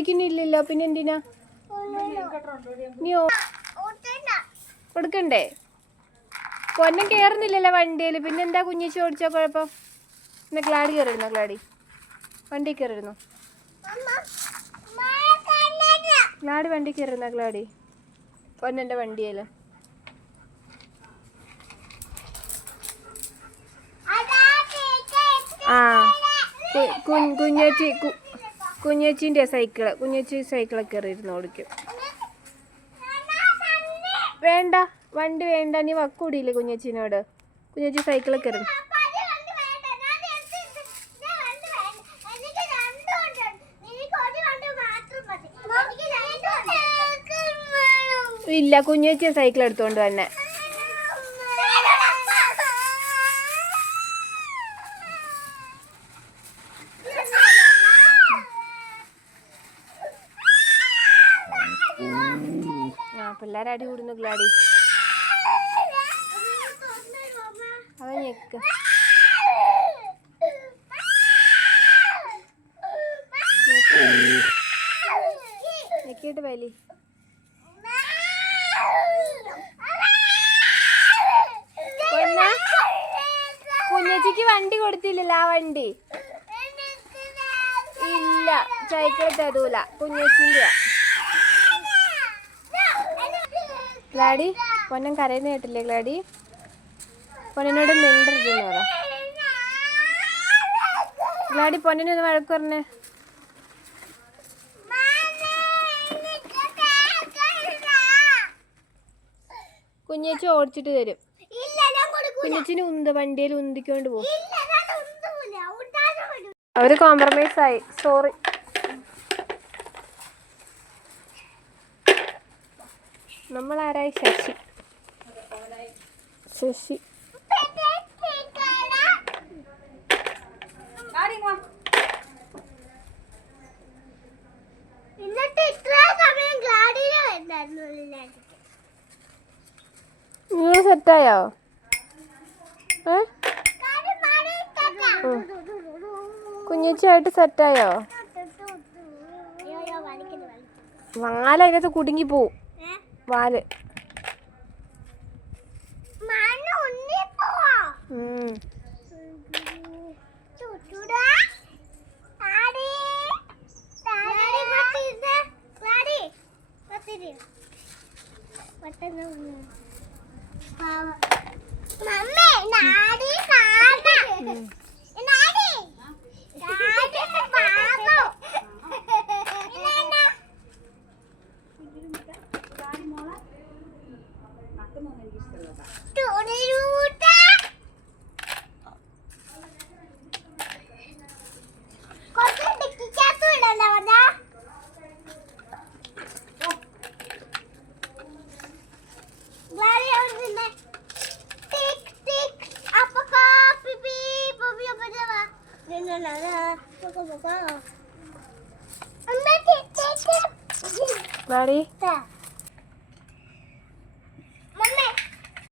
ഓടിക്കുന്നില്ലല്ലോ, പിന്നെ എന്തിനാ നീ കൊടുക്കണ്ടേ? പൊന്നം കേറുന്നില്ലല്ലോ വണ്ടിയിൽ, പിന്നെന്താ കുഞ്ഞിച്ച് ഓടിച്ചാ കുഴപ്പം? എന്നാ ക്ലാഡി കയറിയിരുന്നോ? ക്ലാഡി വണ്ടി കയറിയിരുന്നോ? ക്ലാഡി വണ്ടി കയറിയിരുന്നോ? ക്ലാഡി പൊന്നൻ്റെ വണ്ടിയിൽ. ആ കുഞ്ഞേച്ചിൻ്റെ സൈക്കിള്, കുഞ്ഞേച്ചി സൈക്കിളൊക്കെ കയറിയിരുന്ന് ഓടിക്കും. വേണ്ട വണ്ടി വേണ്ട, നീ വക്കൂടിയില്ലേ കുഞ്ഞേച്ചിനോട്? കുഞ്ഞേച്ചി സൈക്കിളൊക്കെ കയറി. ഇല്ല, കുഞ്ഞേച്ചി സൈക്കിൾ എടുത്തോണ്ട് തന്നെ. പിള്ളേരടി കൂടുന്നു. ഗ്ലാഡി അത് ഞെക്ക്. ഞെക്കിയിട്ട് വലി. കുഞ്ഞച്ചിക്ക് വണ്ടി കൊടുത്തില്ലല്ലോ, ആ വണ്ടി ഇല്ല. സൈക്കിൾ തരൂല, കുഞ്ഞച്ചിൻ്റെ. ഗ്ലാഡി പൊന്നൻ കരയുന്ന കേട്ടില്ലേ? ഗ്ലാഡി പൊന്നനോട് മിണ്ടരുതെന്ന് പറ. ഗ്ലാഡി പൊന്നനൊന്ന് വഴക്ക് പറഞ്ഞേ. കുഞ്ഞേച്ചി ഓടിച്ചിട്ട് തരും. കുഞ്ഞച്ചിന് വണ്ടിയിൽ ഉന്തിക്കൊണ്ട് പോകും. അവര് കോംപ്രമൈസ് ആയി, സോറി. നമ്മളാരായി? ശശി. ശശി നീ സെറ്റായോ? കുഞ്ഞിച്ചായിട്ട് സെറ്റായോ? വാല അതിനകത്ത് കുടുങ്ങി പോവും. വാല് Ready?